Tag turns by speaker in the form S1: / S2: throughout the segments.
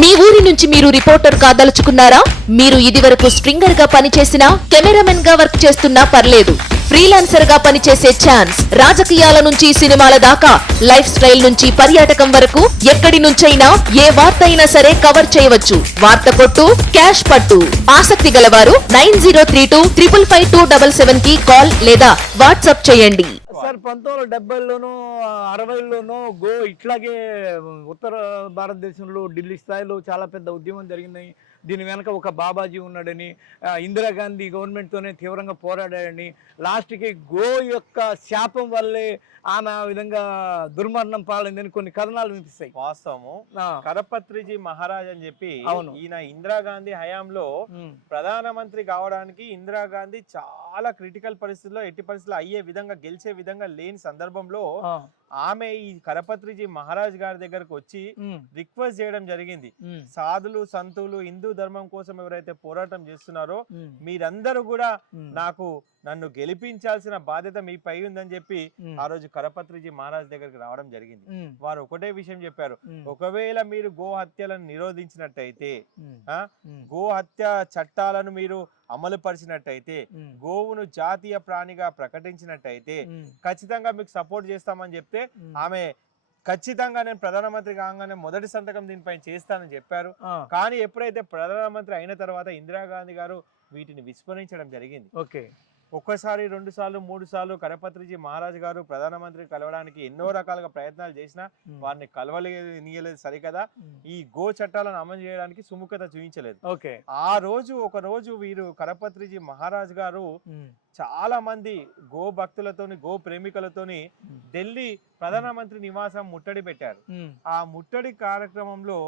S1: మీ ఊరి నుంచి మీరు రిపోర్టర్ కాదలుచుకున్నారా? మీరు ఇదివరకు స్ట్రింగర్గా పనిచేసిన కెమెరామెన్గా వర్క్ చేస్తున్నా పర్లేదు. ఫ్రీలాన్సర్గా పనిచేసే ఛాన్స్ రాజకీయాల నుంచి సినిమాల దాకా లైఫ్ స్టైల్ నుంచి పర్యాటకం వరకు ఎక్కడి నుంచైనా ఏ వార్త అయినా సరే కవర్ చేయవచ్చు. వార్త కొట్టు క్యాష్ పట్టు. ఆసక్తి గలవారు nine zero three two triple five two double సెవెన్కి కాల్ లేదా వాట్సాప్ చేయండి.
S2: సార్ పంతొమ్మిది డెబ్బైలోనూ అరవైలోనూ గో ఇట్లాగే ఉత్తర భారతదేశంలో ఢిల్లీ స్థాయిలో చాలా పెద్ద ఉద్యమం జరిగిందని దీని వెనక ఒక బాబాజీ ఉన్నాడని ఇందిరాగాంధీ గవర్నమెంట్తోనే తీవ్రంగా పోరాడాడని లాస్ట్కి గో యొక్క శాపం వల్లే ఆమె ఆ విధంగా దుర్మరణం పాలైందని కొన్ని కథనాలు వినిపిస్తాయి.
S3: వాస్తవము. కరపత్రిజీ మహారాజ్ అని చెప్పి అవును. ఈయన ఇందిరాగాంధీ హయాంలో ప్రధానమంత్రి కావడానికి ఇందిరాగాంధీ చాలా క్రిటికల్ పరిస్థితుల్లో ఎట్టి పరిస్థితుల్లో అయ్యే విధంగా గెలిచే విధంగా లేని సందర్భంలో ఆమె ఈ కరపత్రిజీ మహారాజ్ గారి దగ్గరకు వచ్చి రిక్వెస్ట్ చేయడం జరిగింది. సాధులు సంతులు హిందూ ధర్మం కోసం ఎవరైతే పోరాటం చేస్తున్నారో మీరందరూ కూడా నాకు నన్ను గెలిపించాల్సిన బాధ్యత మీపై ఉందని చెప్పి ఆ రోజు కరపత్రిజీ మహారాజ్ దగ్గరికి రావడం జరిగింది. వారు ఒకటే విషయం చెప్పారు. ఒకవేళ మీరు గో హత్యలను నిరోధించినట్టయితే గో హత్య చట్టాలను మీరు అమలు పరిచినట్టయితే ఉమ్, గోవును జాతీయ ప్రాణిగా ప్రకటించినట్టయితే ఖచ్చితంగా మీకు సపోర్ట్ చేస్తామని చెప్తే ఆమె ఖచ్చితంగా నేను ప్రధానమంత్రి కాగానే మొదటి సంతకం దీనిపై చేస్తానని చెప్పారు. కానీ ఎప్పుడైతే ప్రధానమంత్రి అయిన తర్వాత ఇందిరాగాంధీ గారు వీటిని విస్మరించడం జరిగింది ఓకే. ఒక్కసారి రెండు సార్లు మూడు సార్లు కరపత్రిజీ మహారాజ్ గారు ప్రధానమంత్రి కలవడానికి ఎన్నో రకాలుగా ప్రయత్నాలు చేసినా ఉమ్, వారిని కలవలేనియలేదు సరికదా. ఉమ్, ఈ గో చట్టాలను అమలు చేయడానికి సుముఖత చూపించలేదు. ఓకే. ఆ రోజు ఒక రోజు వీరు కరపత్రిజీ మహారాజ్ గారు చాలా మంది గో భక్తులతోని గో ప్రేమికులతోని ఢిల్లీ ప్రధానమంత్రి నివాసం ముట్టడి పెట్టారు. ఆ ముట్టడి కార్యక్రమంలో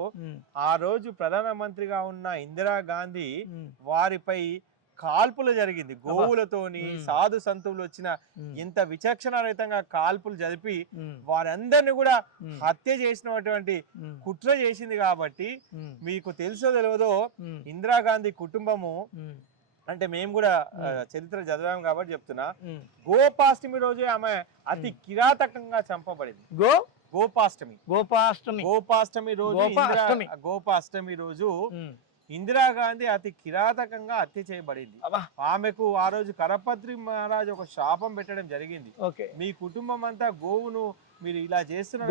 S3: ఆ రోజు ప్రధానమంత్రిగా ఉన్న ఇందిరాగాంధీ ఉమ్, వారిపై కాల్పులు జరిగింది. గోవులతోని. సాధు సంతువులు వచ్చిన ఇంత విచక్షణ రహితంగా కాల్పులు జరిపి వారందరిని కూడా హత్య చేసినటువంటి కుట్ర చేసింది కాబట్టి మీకు తెలుసో తెలియదో ఇందిరాగాంధీ కుటుంబము అంటే మేము కూడా. చరిత్ర చదివాం కాబట్టి చెప్తున్నా. గోపాష్టమి రోజే ఆమె అతి. కిరాతకంగా చంపబడింది. గో? గోపాష్టమి. గోపాష్టమి. గోపాష్టమి రోజు ఇందిరా- గోపాష్టమి. రోజు ఇందిరాగాంధీ అతి కిరాతకంగా హత్య చేయబడింది. ఆమెకు ఆ రోజు కరపత్రి మహారాజ్ ఒక శాపం పెట్టడం జరిగింది. ఓకే. మీ కుటుంబం అంతా గోవును మీరు ఇలా చేస్తున్నారు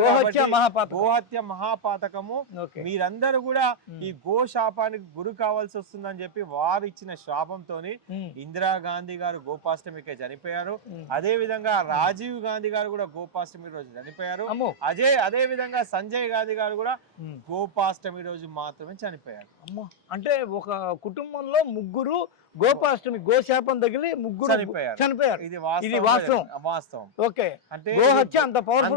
S3: గోహత్య మహాపాతకము. మీరందరూ కూడా ఈ గో శాపానికి గురి కావాల్సి వస్తుందని చెప్పి వారు ఇచ్చిన శాపంతోని ఉమ్, ఇందిరాగాంధీ గారు గోపాష్టమికే చనిపోయారు. అదే విధంగా రాజీవ్ గాంధీ గారు కూడా గోపాష్టమి రోజు చనిపోయారు. అదే అదే విధంగా సంజయ్ గాంధీ గారు కూడా గోపాష్టమి రోజు మాత్రమే చనిపోయారు. అమ్మో. అంటే ఒక కుటుంబంలో ముగ్గురు గోపాష్టమి గోశాపం తగిలి ముగ్గురు చనిపోయారు. చనిపోయారు. ఇది వాస్తవం. వాస్తవం. ఓకే. అంటే గోహత్య అంత పవర్ఫుల్